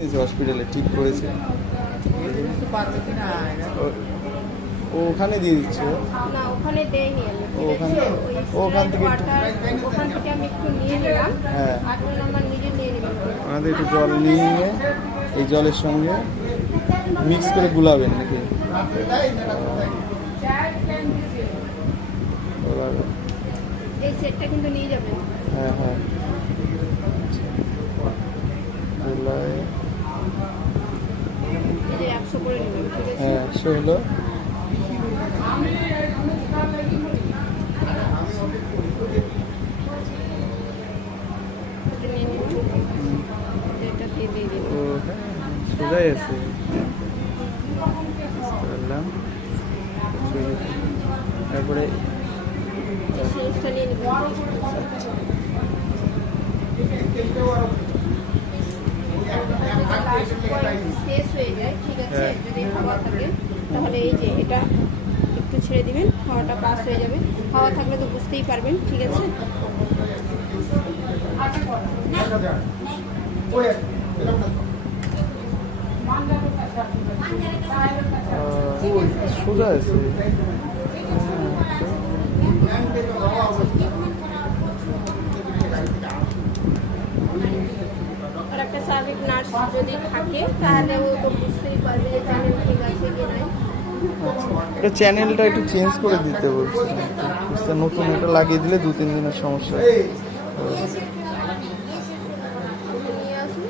হসপিটালে ঠিক করেছে ওখানে দিয়ে দিচ্ছে না ওখানে দেয়নি আমি ওখান থেকে ওখান থেকে আমি একটু নিয়ে নিলাম। হ্যাঁ 8 নাম্বার নিজে নিয়ে নিলাম। আমাদের একটু জল নিয়ে এই জলের সঙ্গে মিক্স করে গুলাবেন নাকি এই সেটটা কিন্তু নিয়ে যাবেন। হ্যাঁ হ্যাঁ গুলায় এই যে 100 করে নেবেন, ঠিক আছে? হ্যাঁ 100 হলো এটা নিয়ে নিন। এটা দিয়ে দিন। ও হ্যাঁ সোজাই আছে করলাম তারপরে এই শেষটা নিয়ে নিবেন। শেষ হয়ে যায়, ঠিক আছে? হ্যাঁ। যদি হাওয়া থাকে তাহলে এই যে এটা একটু ছেড়ে দিবেন, হাওয়াটা পাস হয়ে যাবে। হাওয়া থাকলে তো বুঝতেই পারবেন, ঠিক আছে? সোজা আছে আর একটা সার্ভিক নার্স যদি থাকে তাহলে ও তো বুঝতেই পারবে যে চ্যানেল ঠিক আছে কি নাই। এটা চ্যানেলটা একটু চেঞ্জ করে দিতে বলছি নতুন এটা লাগিয়ে দিলে 2-3 দিনের সমস্যা নিয়ে আসুন।